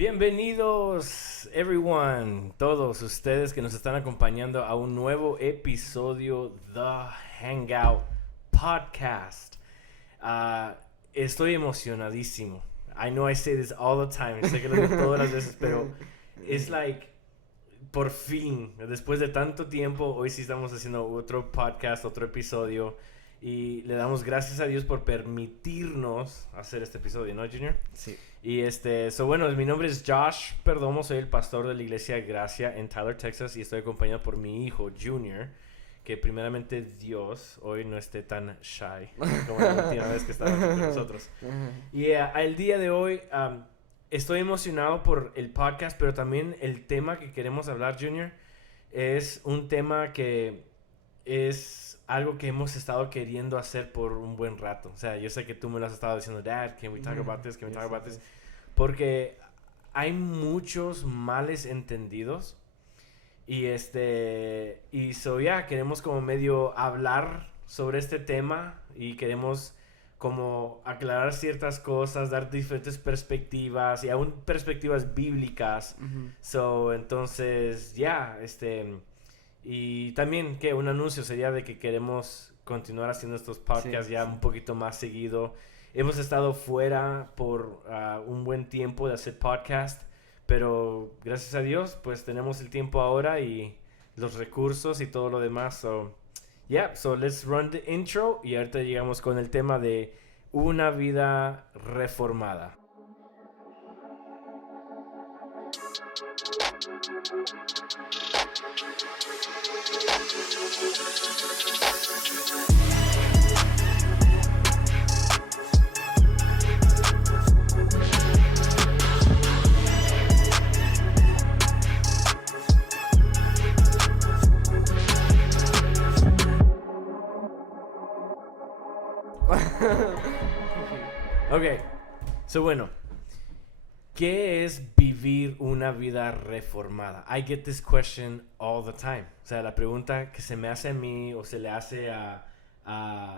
Bienvenidos, everyone, todos ustedes que nos están acompañando a un nuevo episodio The Hangout Podcast. Estoy emocionadísimo. I know I say this all the time. Sé que lo digo todas las veces, pero it's like, por fin, después de tanto tiempo, hoy sí estamos haciendo otro podcast, otro episodio. Y le damos gracias a Dios por permitirnos hacer este episodio, ¿no, Junior? Sí. Y bueno, mi nombre es Josh Perdomo, soy el pastor de la iglesia Gracia en Tyler, Texas, y estoy acompañado por mi hijo Junior, que primeramente Dios hoy no esté tan shy como la última vez que estaba aquí con nosotros. Y el día de hoy estoy emocionado por el podcast, pero también el tema que queremos hablar, Junior, es un tema que es algo que hemos estado queriendo hacer por un buen rato. O sea, yo sé que tú me lo has estado diciendo, Dad, can we talk about this? Can we talk about this? Porque hay muchos males entendidos y queremos como medio hablar sobre este tema y queremos como aclarar ciertas cosas, dar diferentes perspectivas y aún perspectivas bíblicas. Entonces, y también que un anuncio sería de que queremos continuar haciendo estos podcasts un poquito más seguido. Hemos estado fuera por un buen tiempo de hacer podcast, pero gracias a Dios pues tenemos el tiempo ahora y los recursos y todo lo demás. So let's run the intro y ahorita llegamos con el tema de una vida reformada. Ok, bueno, ¿qué es vivir una vida reformada? I get this question all the time. O sea, la pregunta que se me hace a mí o se le hace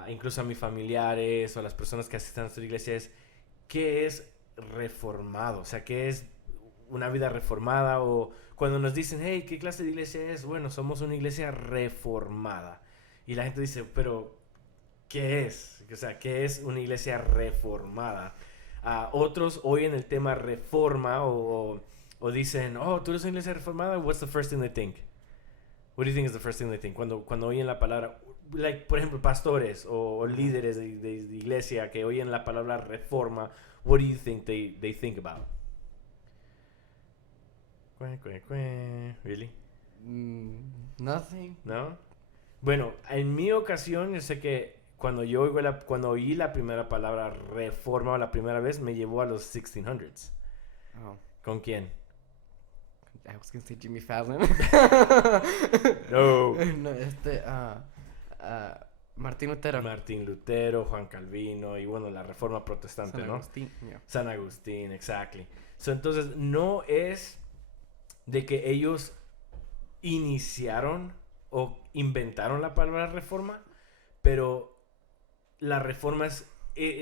incluso a mis familiares o a las personas que asistan a nuestra iglesia es, ¿qué es reformado? O sea, ¿qué es una vida reformada? O cuando nos dicen, hey, ¿qué clase de iglesia es? Bueno, somos una iglesia reformada. Y la gente dice, pero ¿qué es? O sea, ¿qué es una iglesia reformada? Otros oyen el tema reforma o dicen, oh, ¿tú eres una iglesia reformada? What's the first thing they think? What do you think is the first thing they think? Cuando oyen la palabra, por ejemplo, pastores o líderes de iglesia que oyen la palabra reforma, what do you think they think about? Really? Nothing. ¿No? Bueno, en mi ocasión, yo sé que cuando oí la primera palabra reforma la primera vez, me llevó a los 1600s. Oh. ¿Con quién? I was gonna say Jimmy Fallon. No. Martín Lutero. Martín Lutero, Juan Calvino y bueno, la reforma protestante, San ¿no? Agustín, yeah. San Agustín, exactly. Entonces, no es de que ellos iniciaron o inventaron la palabra reforma, pero la reforma es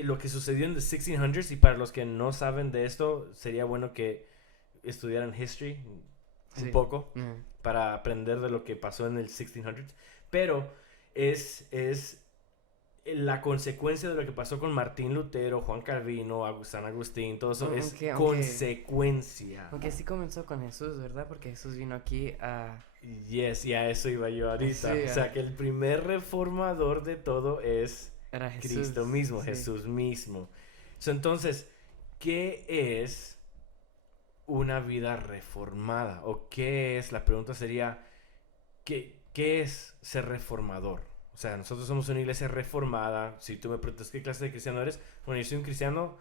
lo que sucedió en the 1600s, y para los que no saben de esto, sería bueno que estudiaran history un poco para aprender de lo que pasó en el 1600s, pero es la consecuencia de lo que pasó con Martín Lutero, Juan Calvino, San Agustín, todo eso es consecuencia. Aunque sí comenzó con Jesús, ¿verdad? Porque Jesús vino aquí a... Yes, y a eso iba yo ahorita. O sea, que el primer reformador de todo era Jesús, Cristo mismo, Jesús mismo. Entonces, ¿qué es una vida reformada? ¿O qué es? La pregunta sería, ¿qué es ser reformador? O sea, nosotros somos una iglesia reformada. Si tú me preguntas qué clase de cristiano eres, bueno, yo soy un cristiano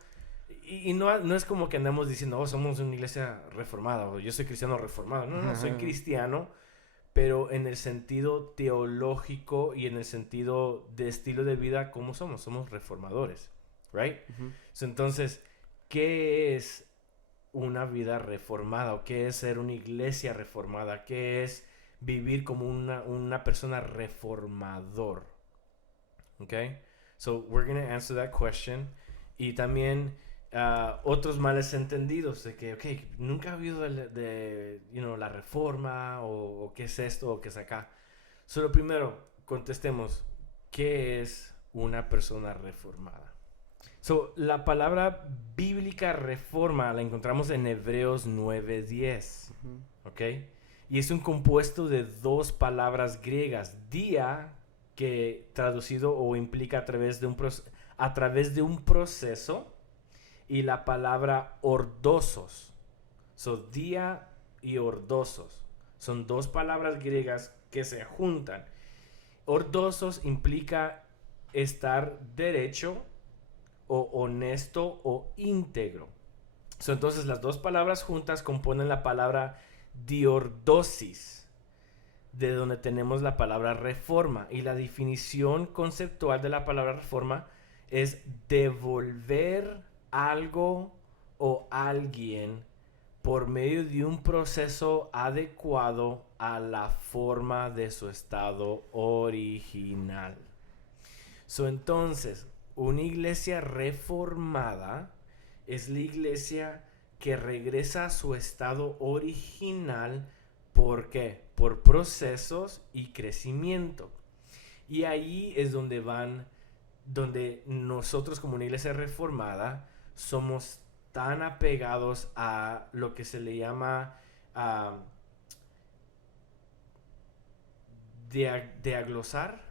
y no es como que andamos diciendo, oh, somos una iglesia reformada o yo soy cristiano reformado. No, soy cristiano, pero en el sentido teológico y en el sentido de estilo de vida, ¿cómo somos? Somos reformadores, right? Entonces, ¿qué es una vida reformada? ¿O qué es ser una iglesia reformada? ¿Qué es vivir como una persona reformador? Okay? So, we're going to answer that question. Y también otros males entendidos de que, nunca ha habido la reforma o qué es esto o qué es acá. Solo primero contestemos, ¿qué es una persona reformada? La palabra bíblica reforma la encontramos en Hebreos 9:10, ¿ok? Y es un compuesto de dos palabras griegas, dia, que traducido o implica a través de un proceso, y la palabra ordosos. Dia y ordosos. Son dos palabras griegas que se juntan. Ordosos implica estar derecho o honesto o íntegro. Entonces las dos palabras juntas componen la palabra diordosis, de donde tenemos la palabra reforma. Y la definición conceptual de la palabra reforma es devolver algo o alguien por medio de un proceso adecuado a la forma de su estado original. Entonces, una iglesia reformada es la iglesia que regresa a su estado original. ¿Por qué? Por procesos y crecimiento. Y ahí es donde nosotros como una iglesia reformada somos tan apegados a lo que se le llama diaglosar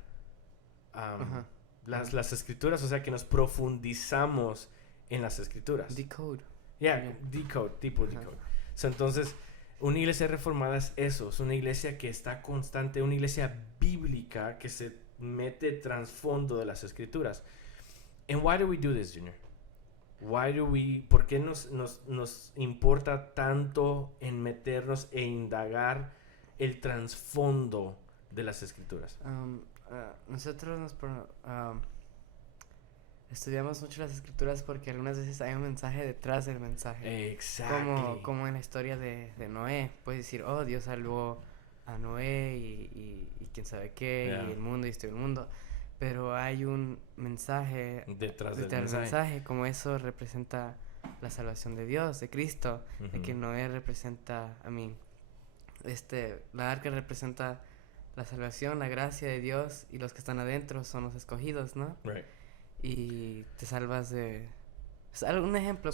las escrituras, o sea que nos profundizamos en las escrituras. Decode. Decode. Entonces, una iglesia reformada es eso, es una iglesia que está constante, una iglesia bíblica que se mete trasfondo de las escrituras. And why do we do this, Junior? ¿Por qué nos importa tanto en meternos e indagar el trasfondo de las escrituras? Nosotros estudiamos mucho las escrituras porque algunas veces hay un mensaje detrás del mensaje. Exacto. Como en la historia de Noé. Puedes decir, Dios salvó a Noé y quién sabe qué, y el mundo y esto y el mundo. Pero hay un mensaje detrás del mensaje, como eso representa la salvación de Dios, de Cristo, de que Noé representa, la arca representa la salvación, la gracia de Dios, y los que están adentro son los escogidos, ¿no? Right. Y te salvas de... un ejemplo,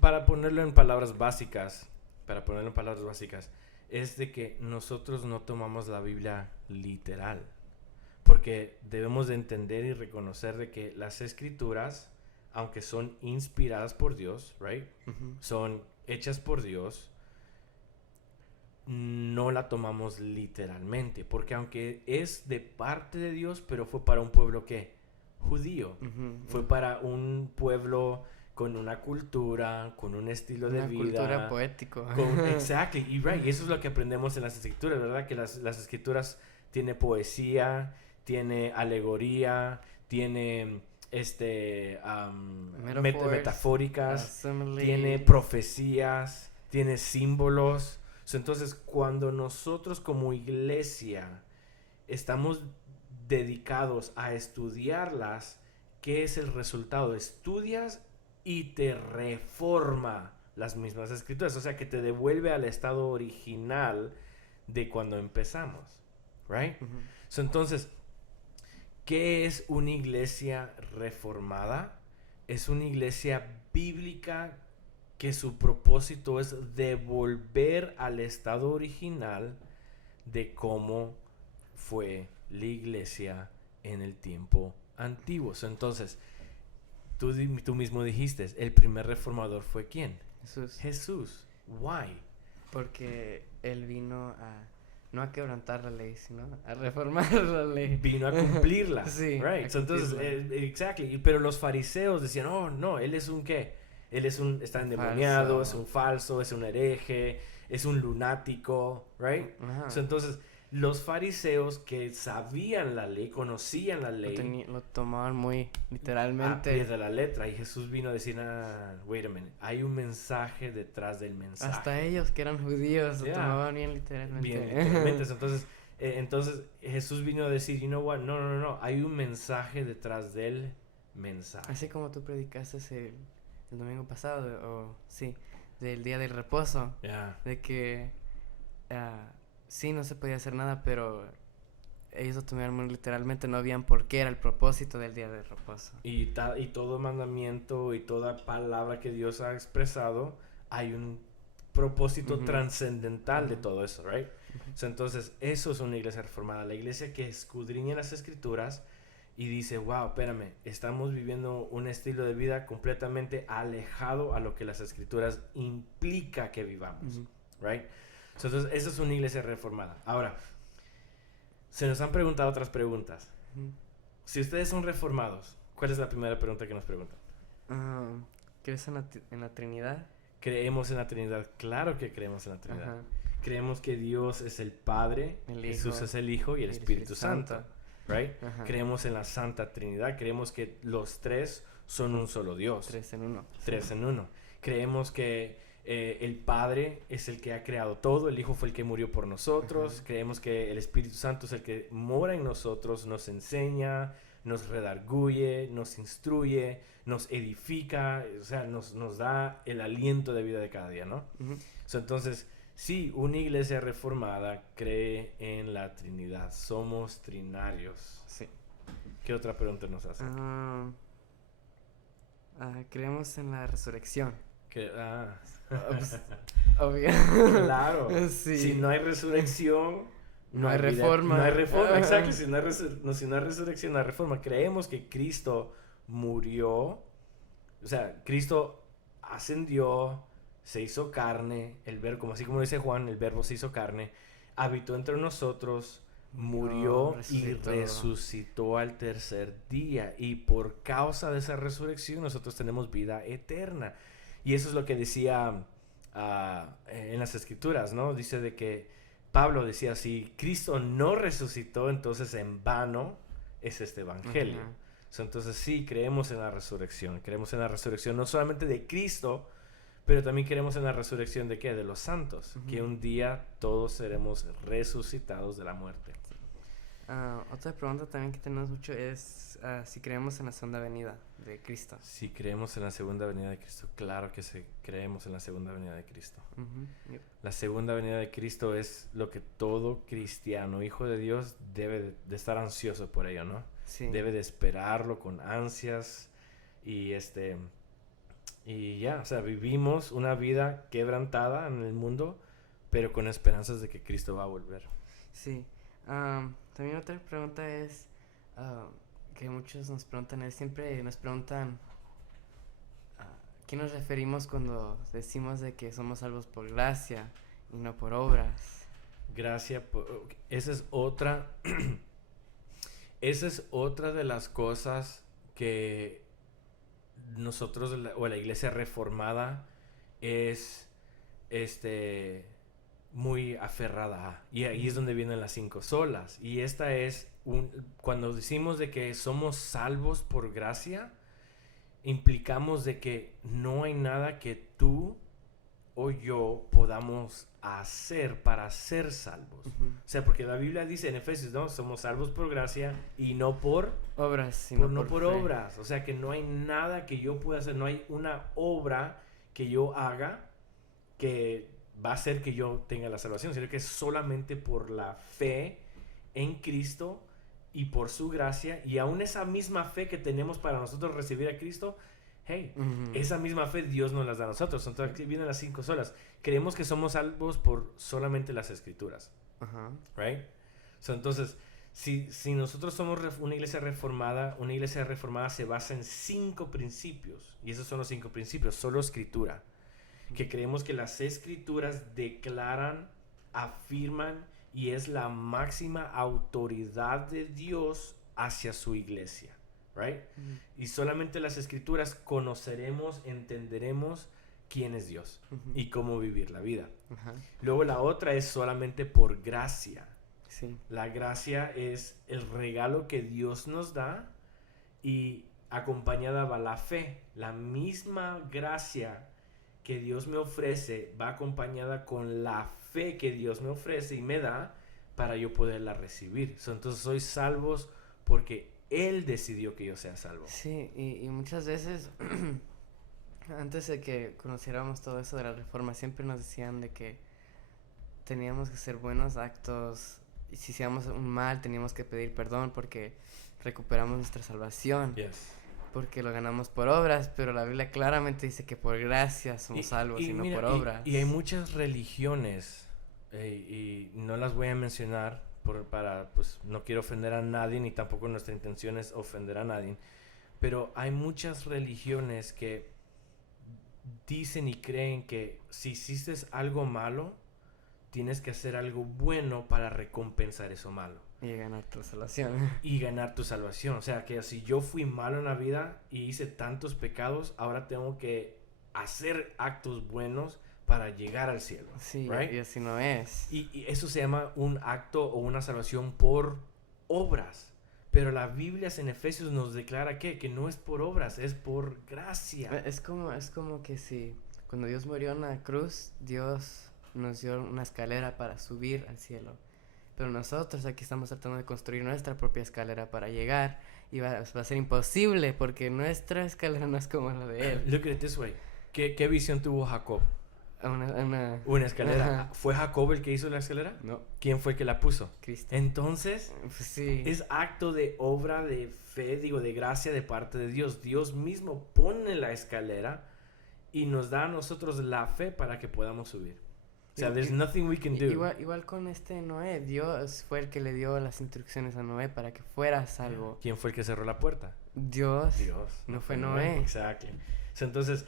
para ponerlo en palabras básicas, es de que nosotros no tomamos la Biblia literal. Porque debemos de entender y reconocer de que las escrituras, aunque son inspiradas por Dios, right? Son hechas por Dios, no la tomamos literalmente. Porque aunque es de parte de Dios, pero fue para un pueblo ¿qué? Judío. Fue para un pueblo con una cultura, con un estilo de vida. Una cultura poético. Exacto. Y eso es lo que aprendemos en las escrituras, ¿verdad? Que las escrituras tiene poesía, tiene alegoría, tiene metafóricas, tiene profecías, tiene símbolos. Entonces, cuando nosotros como iglesia estamos dedicados a estudiarlas, ¿qué es el resultado? Estudias y te reforma las mismas escrituras, o sea que te devuelve al estado original de cuando empezamos, right? Entonces, ¿qué es una iglesia reformada? Es una iglesia bíblica que su propósito es devolver al estado original de cómo fue la iglesia en el tiempo antiguo. Entonces, tú mismo dijiste, el primer reformador fue ¿quién? Jesús. Why? Porque él vino no a quebrantar la ley, sino a reformar la ley. Vino a cumplirla. Sí. Right. Entonces, exactly. Pero los fariseos decían, no, él es un ¿qué? Él está endemoniado, es un falso, es un hereje, es un lunático, right? Entonces, los fariseos que sabían la ley, conocían la ley, lo tomaban muy literalmente. A pie de la letra. Y Jesús vino a decir, wait a minute, hay un mensaje detrás del mensaje. Hasta ellos que eran judíos lo tomaban bien literalmente. Entonces Jesús vino a decir, you know what, no, hay un mensaje detrás del mensaje. Así como tú predicaste domingo pasado, sí, del día del reposo. Yeah. De que sí, no se podía hacer nada, pero ellos lo tomaron muy literalmente, no habían por qué era el propósito del día del reposo. Y todo mandamiento y toda palabra que Dios ha expresado, hay un propósito trascendental de todo eso, right? So, entonces, eso es una iglesia reformada, la iglesia que escudriña las escrituras y dice, wow, espérame, estamos viviendo un estilo de vida completamente alejado a lo que las escrituras implica que vivamos, right? So, entonces, esa es una iglesia reformada. Ahora, se nos han preguntado otras preguntas. Si ustedes son reformados, ¿cuál es la primera pregunta que nos preguntan? ¿Crees en la Trinidad? ¿Creemos en la Trinidad? Claro que creemos en la Trinidad. Creemos que Dios es el Padre, Jesús es el Hijo y el Espíritu Santo. Right? Creemos en la Santa Trinidad. Creemos que los tres son un solo Dios. 3 en 1. 3 en 1. Creemos que el Padre es el que ha creado todo, el Hijo fue el que murió por nosotros. Creemos que el Espíritu Santo es el que mora en nosotros, nos enseña, nos redarguye, nos instruye, nos edifica, o sea, nos da el aliento de vida de cada día, ¿no? So, entonces, sí, una iglesia reformada cree en la Trinidad. Somos trinarios. Sí. ¿Qué otra pregunta nos hace? Creemos en la resurrección. Pues, obvio. Claro. Sí. Si no hay resurrección, no hay reforma. No hay reforma, exacto. Si no hay resurrección, no hay reforma. Creemos que Cristo murió, o sea, Cristo ascendió, se hizo carne, el verbo, como así como dice Juan, el verbo se hizo carne, habitó entre nosotros, murió y resucitó al tercer día. Y por causa de esa resurrección nosotros tenemos vida eterna. Y eso es lo que decía en las escrituras, ¿no? Dice de que Pablo decía, si Cristo no resucitó, entonces en vano es este evangelio. So, entonces sí, creemos en la resurrección no solamente de Cristo, pero también creemos en la resurrección de ¿qué? De los santos, que un día todos seremos resucitados de la muerte. Otra pregunta también que tenemos mucho es si creemos en la segunda venida de Cristo. Si creemos en la segunda venida de Cristo, claro que creemos en la segunda venida de Cristo. Yep. La segunda venida de Cristo es lo que todo cristiano, hijo de Dios, debe de estar ansioso por ello, ¿no? Sí. Debe de esperarlo con ansias y ya, o sea, vivimos una vida quebrantada en el mundo, pero con esperanzas de que Cristo va a volver. Sí. También otra pregunta es que muchos nos preguntan, siempre nos preguntan ¿qué nos referimos cuando decimos de que somos salvos por gracia y no por obras? Esa es otra esa es otra de las cosas que nosotros o la iglesia reformada es muy aferrada a. Y ahí es donde vienen las 5 solas. Y esta es cuando decimos de que somos salvos por gracia, implicamos de que no hay nada que tú o yo podamos hacer para ser salvos. O sea, porque la Biblia dice en Efesios, ¿no? Somos salvos por gracia y no por obras, sino por obras. O sea, que no hay nada que yo pueda hacer, no hay una obra que yo haga que va a hacer que yo tenga la salvación, sino que es solamente por la fe en Cristo y por su gracia, y aún esa misma fe que tenemos para nosotros recibir a Cristo, esa misma fe Dios nos las da a nosotros. Entonces aquí vienen las 5 solas. Creemos que somos salvos por solamente las escrituras. Right? So, entonces, si nosotros somos una iglesia reformada se basa en 5 principios, y esos son los 5 principios, solo escritura. Que creemos que las escrituras declaran, afirman y es la máxima autoridad de Dios hacia su iglesia, right? Y solamente las escrituras conoceremos, entenderemos quién es Dios y cómo vivir la vida. Luego la otra es solamente por gracia. Sí. La gracia es el regalo que Dios nos da y acompañada va la fe. La misma gracia que Dios me ofrece va acompañada con la fe que Dios me ofrece y me da para yo poderla recibir. Entonces soy salvos porque Él decidió que yo sea salvo. Sí, y muchas veces Antes de que conociéramos todo eso de la Reforma, siempre nos decían de que teníamos que hacer buenos actos y si hacíamos un mal teníamos que pedir perdón porque recuperamos nuestra salvación. Yes. Porque lo ganamos por obras, pero la Biblia claramente dice que por gracia somos salvos y no mira, por obras. Y hay muchas religiones, y no las voy a mencionar pues no quiero ofender a nadie, ni tampoco nuestra intención es ofender a nadie, pero hay muchas religiones que dicen y creen que si hiciste algo malo, tienes que hacer algo bueno para recompensar eso malo. Y ganar tu salvación. Y ganar tu salvación. O sea, que si yo fui malo en la vida y hice tantos pecados, ahora tengo que hacer actos buenos para llegar al cielo. Sí, right? Y así no es. Y eso se llama un acto o una salvación por obras. Pero la Biblia en Efesios nos declara que no es por obras, es por gracia. Es como que si cuando Dios murió en la cruz, Dios nos dio una escalera para subir al cielo. Pero nosotros aquí estamos tratando de construir nuestra propia escalera para llegar y va a ser imposible porque nuestra escalera no es como la de él. Look at it this way. ¿Qué visión tuvo Jacob? Una escalera. Ajá. ¿Fue Jacob el que hizo la escalera? No. ¿Quién fue el que la puso? Cristo. Entonces, pues sí. Es acto de obra, de fe, de gracia de parte de Dios. Dios mismo pone la escalera y nos da a nosotros la fe para que podamos subir. O sea, there's nothing we can do. Igual con Noé, Dios fue el que le dio las instrucciones a Noé para que fuera salvo. ¿Quién fue el que cerró la puerta? Dios. No fue Noé. Exacto. Entonces,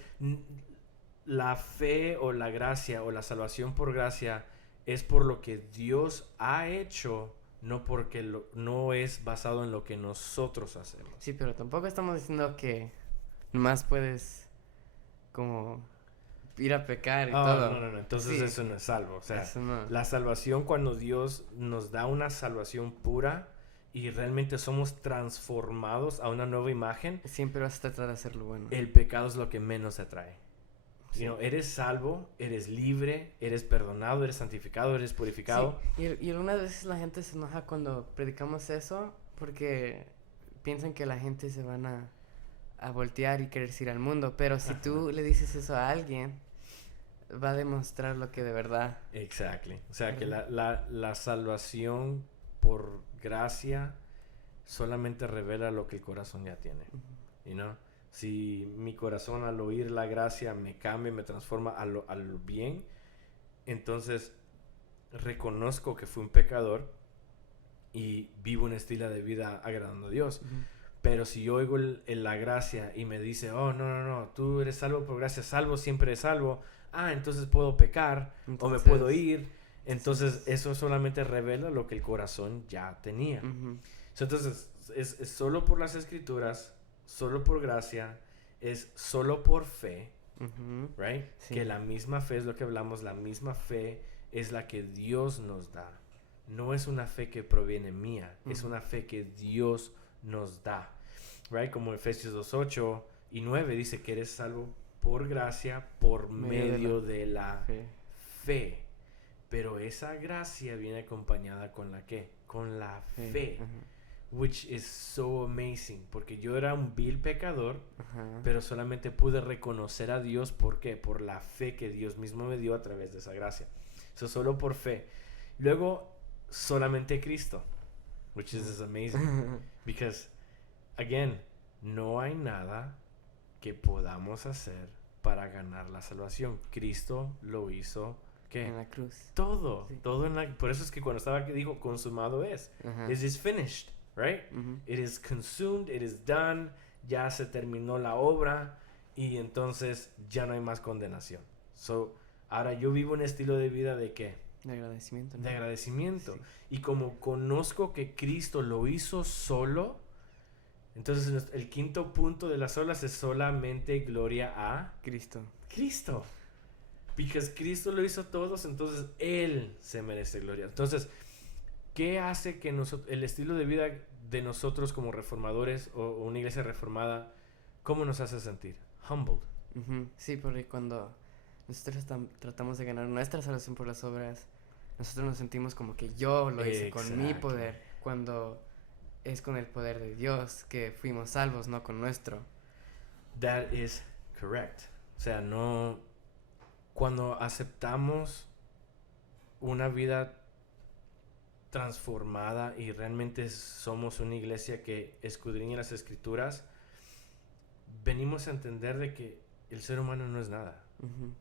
la fe o la gracia o la salvación por gracia es por lo que Dios ha hecho, no porque no es basado en lo que nosotros hacemos. Sí, pero tampoco estamos diciendo que nomás puedes como ir a pecar y todo. No. Entonces eso no es salvo. O sea, no. La salvación, cuando Dios nos da una salvación pura y realmente somos transformados a una nueva imagen, siempre vas a tratar de hacer lo bueno. El pecado es lo que menos te atrae. Sí. Eres salvo, eres libre, eres perdonado, eres santificado, eres purificado. Sí. Y algunas veces la gente se enoja cuando predicamos eso porque piensan que la gente se van a voltear y querer ir al mundo. Pero si tú le dices eso a alguien, va a demostrar lo que de verdad. Exactly. O sea, que la salvación por gracia solamente revela lo que el corazón ya tiene. Si mi corazón al oír la gracia me cambia, me transforma a lo bien, entonces reconozco que fui un pecador y vivo un estilo de vida agradando a Dios. Pero si yo oigo la gracia y me dice, no, tú eres salvo por gracia, salvo siempre es salvo, entonces puedo pecar o me puedo ir. Entonces eso solamente revela lo que el corazón ya tenía. Entonces es solo por las escrituras, solo por gracia, es solo por fe, right? Sí. Que la misma fe es lo que hablamos, la misma fe es la que Dios nos da. No es una fe que proviene mía, es una fe que Dios nos da, right? Como Efesios 2:8 y 9 dice que eres salvo por gracia por medio de la fe. Pero esa gracia viene acompañada con la ¿qué? Con la fe. Which is so amazing, porque yo era un vil pecador, pero solamente pude reconocer a Dios, ¿por qué? Por la fe que Dios mismo me dio a través de esa gracia. Solo por fe. Luego, solamente Cristo, which is amazing, because, again, no hay nada que podamos hacer para ganar la salvación. Cristo lo hizo, ¿qué? En la cruz. Todo por eso es que cuando estaba aquí dijo, consumado es. It is finished. Right? It is consumed, it is done, ya se terminó la obra y entonces ya no hay más condenación. Ahora yo vivo un estilo de vida de ¿qué? De agradecimiento. De agradecimiento. Sí. Y como conozco que Cristo lo hizo solo, entonces el quinto punto de las olas es solamente gloria a Cristo. Porque Cristo lo hizo todos, entonces Él se merece gloria. Entonces, ¿qué hace que el estilo de vida de nosotros como reformadores o una iglesia reformada, cómo nos hace sentir? Humbled. Sí, porque cuando nosotros tratamos de ganar nuestra salvación por las obras, nosotros nos sentimos como que yo lo hice con mi poder, cuando es con el poder de Dios que fuimos salvos, no con nuestro. That is correct. O sea, no... Cuando aceptamos una vida transformada y realmente somos una iglesia que escudriña las escrituras, venimos a entender de que el ser humano no es nada.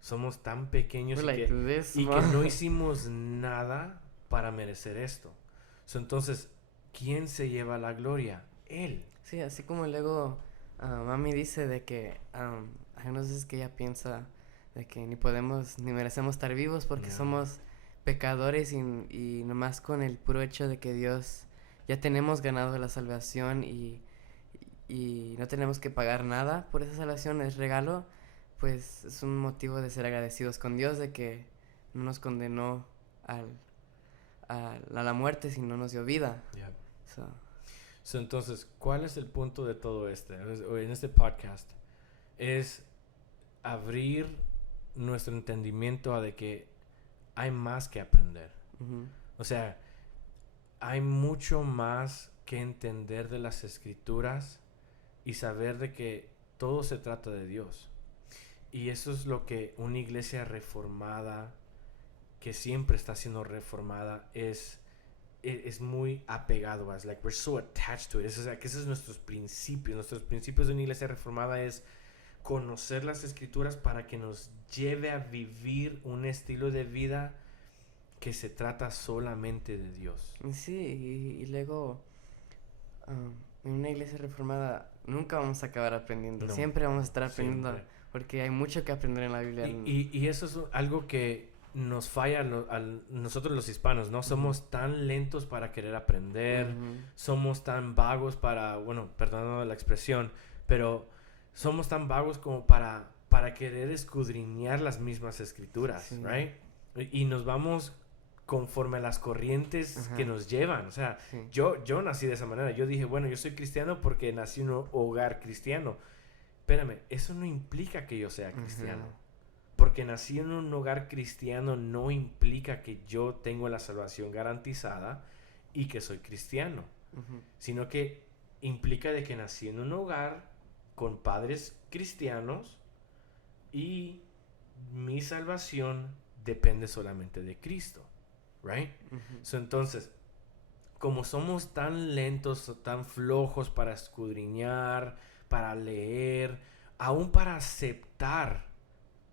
Somos tan pequeños y que no hicimos nada para merecer esto. Entonces, ¿quién se lleva la gloria? Él. Sí, así como luego mami dice de que hay unas veces que ella piensa de que ni podemos ni merecemos estar vivos porque somos pecadores y nomás con el puro hecho de que Dios ya tenemos ganado la salvación y no tenemos que pagar nada por esa salvación, es regalo, pues es un motivo de ser agradecidos con Dios de que no nos condenó a la muerte, sino nos dio vida. Yeah. Entonces, ¿cuál es el punto de todo en este podcast? Es abrir nuestro entendimiento a de que hay más que aprender. O sea, hay mucho más que entender de las escrituras y saber de que todo se trata de Dios. Y eso es lo que una iglesia reformada, que siempre está siendo reformada, es muy apegado a. Like, we're so attached to it. O sea, que esos son nuestros principios. Nuestros principios de una iglesia reformada es conocer las escrituras para que nos lleve a vivir un estilo de vida que se trata solamente de Dios. Sí, y luego en una iglesia reformada nunca vamos a acabar aprendiendo. Siempre vamos a estar aprendiendo porque hay mucho que aprender en la Biblia. Y eso es algo que nos falla a nosotros los hispanos, ¿no? Somos tan lentos para querer aprender, somos tan vagos para, bueno, perdonando la expresión, pero somos tan vagos como para querer escudriñar las mismas escrituras, right? Y nos vamos conforme a las corrientes que nos llevan. O sea, yo nací de esa manera. Yo dije, bueno, yo soy cristiano porque nací en un hogar cristiano. Espérame, eso no implica que yo sea cristiano. Porque nací en un hogar cristiano no implica que yo tengo la salvación garantizada y que soy cristiano. Sino que implica de que nací en un hogar con padres cristianos y mi salvación depende solamente de Cristo. Right? Entonces, como somos tan lentos o tan flojos para escudriñar, para leer, aún para aceptar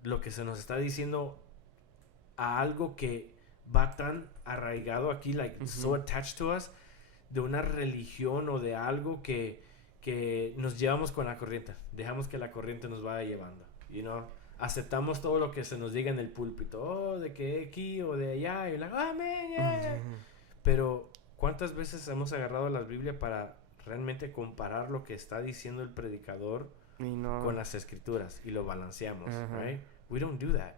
lo que se nos está diciendo a algo que va tan arraigado aquí, like so attached to us, de una religión o de algo que nos llevamos con la corriente, dejamos que la corriente nos vaya llevando, you know? Aceptamos todo lo que se nos diga en el púlpito, de que aquí o de allá, y like, amén, yeah. Pero ¿cuántas veces hemos agarrado la Biblia para realmente comparar lo que está diciendo el predicador con las escrituras y lo balanceamos, right? We don't do that.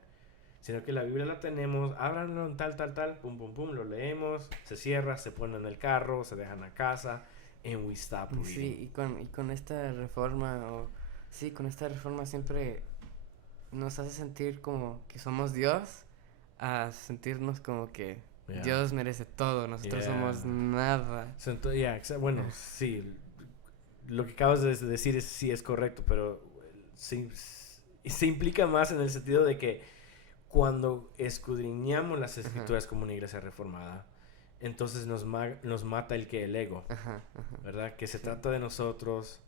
Sino que la Biblia la tenemos, háblanlo en tal, pum, pum, pum, lo leemos, se cierra, se pone en el carro, se dejan a casa, and we stop reading. Sí, y con esta reforma, con esta reforma siempre nos hace sentir como que somos Dios, a sentirnos como que Dios merece todo, nosotros somos nada. Bueno, sí, lo que acabas de decir sí es correcto, pero se implica más en el sentido de que cuando escudriñamos las escrituras como una iglesia reformada, entonces nos mata el ego, ¿verdad? Que se trata de nosotros.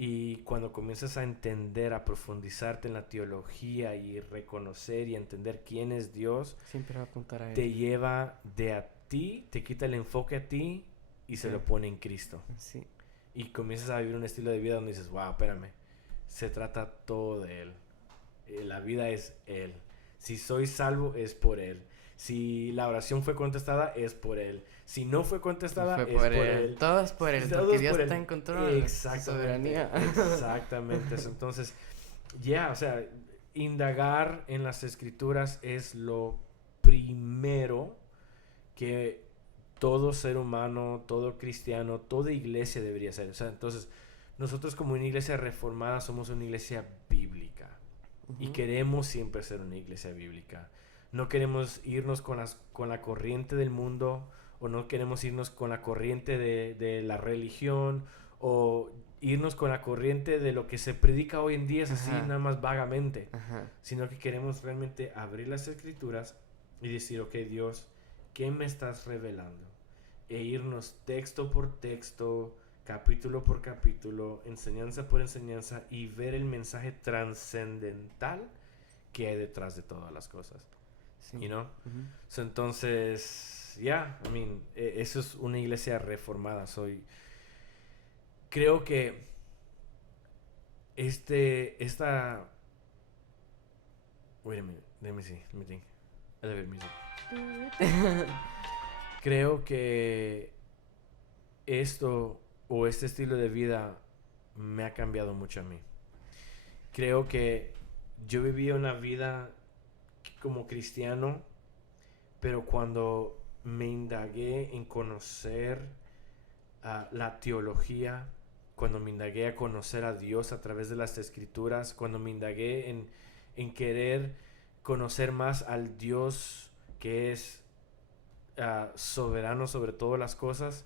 Y cuando comienzas a entender, a profundizarte en la teología y reconocer y entender quién es Dios, siempre va a apuntar a él. Te lleva de a ti, te quita el enfoque a ti y se lo pone en Cristo. Sí. Y comienzas a vivir un estilo de vida donde dices, wow, espérame, se trata todo de Él. La vida es Él. Si soy salvo es por Él. Si la oración fue contestada es por Él. Si no fue contestada es por él. Todo es por Él, porque Dios está en control. Exactamente. Exactamente. Entonces, o sea, indagar en las escrituras es lo primero que todo ser humano, todo cristiano, toda iglesia debería hacer. O sea, entonces, nosotros como una iglesia reformada somos una iglesia bíblica. Y queremos siempre ser una iglesia bíblica. No queremos irnos con la corriente del mundo, o no queremos irnos con la corriente de la religión, o irnos con la corriente de lo que se predica hoy en día es así, nada más vagamente, sino que queremos realmente abrir las escrituras y decir, ok, Dios, ¿qué me estás revelando? E irnos texto por texto, capítulo por capítulo, enseñanza por enseñanza y ver el mensaje trascendental que hay detrás de todas las cosas. Sí. You know? So, entonces, eso es una iglesia reformada. Creo que wait a minute, let me think. Creo que este estilo de vida me ha cambiado mucho a mí. Creo que yo vivía una vida como cristiano, pero cuando me indagué en conocer la teología, cuando me indagué a conocer a Dios a través de las escrituras, cuando me indagué en querer conocer más al Dios que es soberano sobre todas las cosas,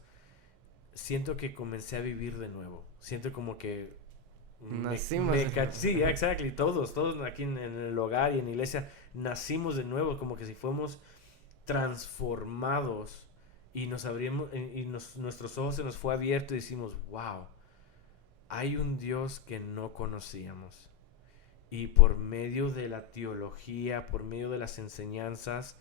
siento que comencé a vivir de nuevo. Siento como que nacimos sí, exactly. Todos aquí en el hogar y en la iglesia nacimos de nuevo, como que si fuéramos transformados y nos abrimos y nuestros ojos se nos fue abierto y decimos, wow, hay un Dios que no conocíamos, y por medio de la teología, por medio de las enseñanzas,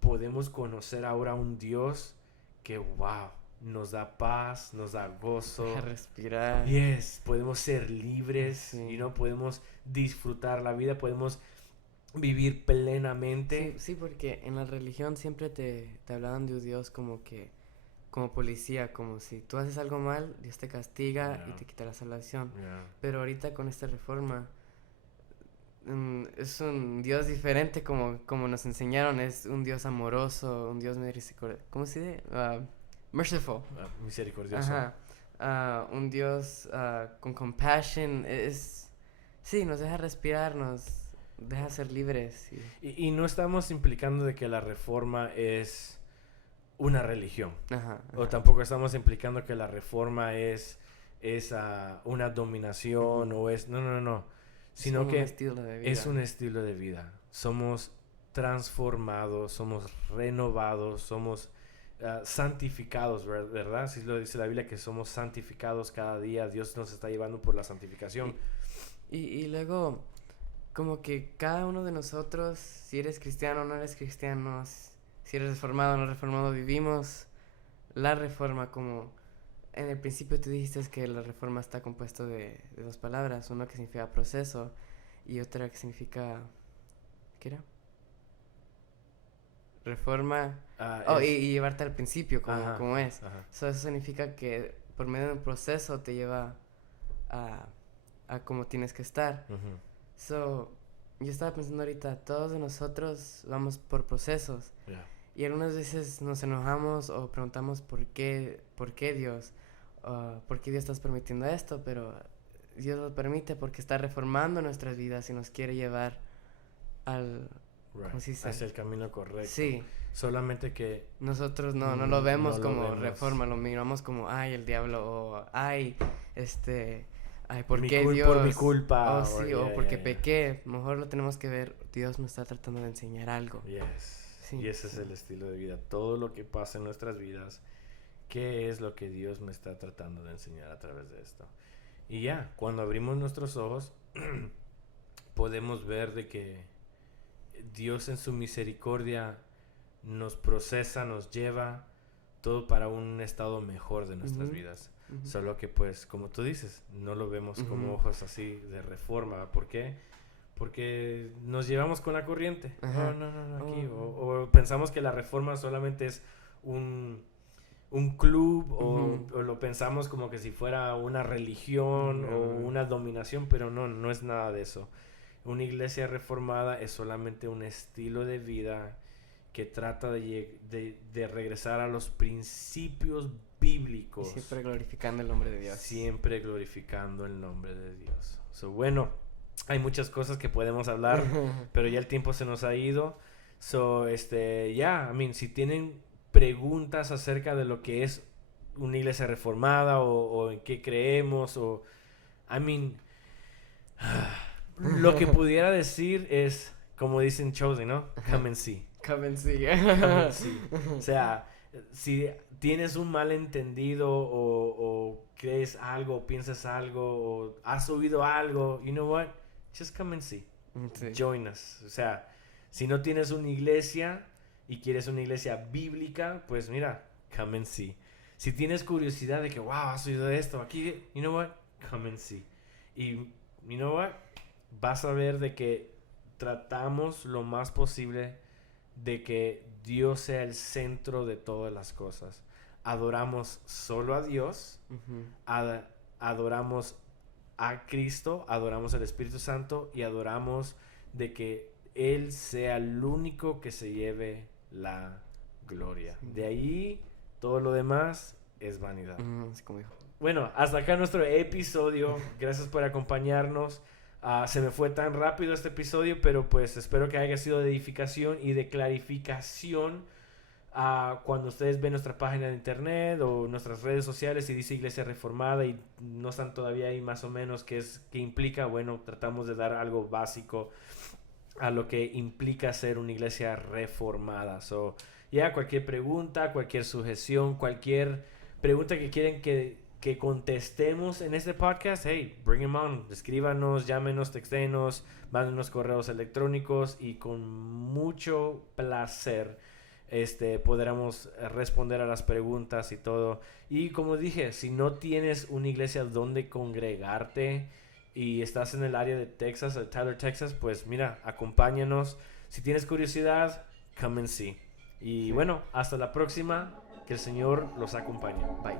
podemos conocer ahora un Dios que, wow, nos da paz, nos da gozo. Deja respirar. Yes, podemos ser libres, sí. Podemos disfrutar la vida, podemos vivir plenamente. Sí, porque en la religión siempre te hablaban de un Dios como policía, como si tú haces algo mal, Dios te castiga y te quita la salvación. Pero ahorita con esta reforma es un Dios diferente como nos enseñaron, es un Dios amoroso, un Dios misericordioso. ¿Cómo se dice? Merciful. Misericordioso. Un Dios con compassion. Sí, nos deja respirar, nos deja ser libres. Y no estamos implicando de que la reforma es una religión. O tampoco estamos implicando que la reforma es una dominación o es... No. Sino que es un estilo de vida. Somos transformados, somos renovados, somos santificados, ¿verdad? Así lo dice la Biblia, que somos santificados cada día. Dios nos está llevando por la santificación. Y luego, como que cada uno de nosotros, si eres cristiano o no eres cristiano, si eres reformado o no reformado, vivimos la reforma como... En el principio tú dijiste que la reforma está compuesto de dos palabras, una que significa proceso y otra que significa... ¿Qué era? Reforma... y llevarte al principio como es. Eso significa que por medio de un proceso te lleva a cómo tienes que estar. Yo estaba pensando ahorita, todos de nosotros vamos por procesos. Y algunas veces nos enojamos o preguntamos ¿por qué Dios? ¿Por qué Dios estás permitiendo esto? Pero Dios lo permite porque está reformando nuestras vidas y nos quiere llevar hacia el camino correcto. Sí. Solamente que nosotros no lo vemos como reforma, lo miramos como el diablo o ¿por qué Dios? Por mi culpa. O porque pequé. Mejor lo tenemos que ver, Dios me está tratando de enseñar algo. Y ese es el estilo de vida. Todo lo que pasa en nuestras vidas, ¿qué es lo que Dios me está tratando de enseñar a través de esto? Y cuando abrimos nuestros ojos, podemos ver de que Dios en su misericordia nos procesa, nos lleva todo para un estado mejor de nuestras vidas. Solo que pues, como tú dices, no lo vemos como ojos así de reforma. ¿Por qué? Porque nos llevamos con la corriente. No, aquí. O pensamos que la reforma solamente es un club o lo pensamos como que si fuera una religión o una dominación, pero no es nada de eso. Una iglesia reformada es solamente un estilo de vida que trata de regresar a los principios bíblicos. Y siempre glorificando el nombre de Dios. Siempre glorificando el nombre de Dios. Bueno, hay muchas cosas que podemos hablar, pero ya el tiempo se nos ha ido. Si tienen preguntas acerca de lo que es una iglesia reformada o en qué creemos o... I mean, lo que pudiera decir es, como dicen Chosen, ¿no? Come and see. Come and see. Come and see. O sea, si tienes un malentendido o crees algo, piensas algo, o has oído algo, you know what? Just come and see. Sí. Join us. O sea, si no tienes una iglesia y quieres una iglesia bíblica, pues mira, come and see. Si tienes curiosidad de que, wow, has oído esto, aquí, you know what? Come and see. Y, you know what? Vas a ver de que tratamos lo más posible de que Dios sea el centro de todas las cosas. Adoramos solo a Dios, adoramos a Cristo, adoramos al Espíritu Santo y adoramos de que Él sea el único que se lleve la gloria. De ahí, todo lo demás es vanidad. Así como dijo. Bueno, hasta acá nuestro episodio. Gracias por acompañarnos. Se me fue tan rápido este episodio, pero pues espero que haya sido de edificación y de clarificación cuando ustedes ven nuestra página de internet o nuestras redes sociales y dice Iglesia Reformada y no están todavía ahí más o menos qué implica. Bueno, tratamos de dar algo básico a lo que implica ser una iglesia reformada. So, cualquier pregunta, cualquier sujeción, cualquier pregunta que quieren que contestemos en este podcast, hey, bring them on, escríbanos, llámenos, textenos, mándenos correos electrónicos y con mucho placer podremos responder a las preguntas y todo. Y como dije, si no tienes una iglesia donde congregarte y estás en el área de Texas, de Tyler, Texas, pues mira, acompáñanos. Si tienes curiosidad, come and see. Y bueno, hasta la próxima. Que el Señor los acompañe. Bye.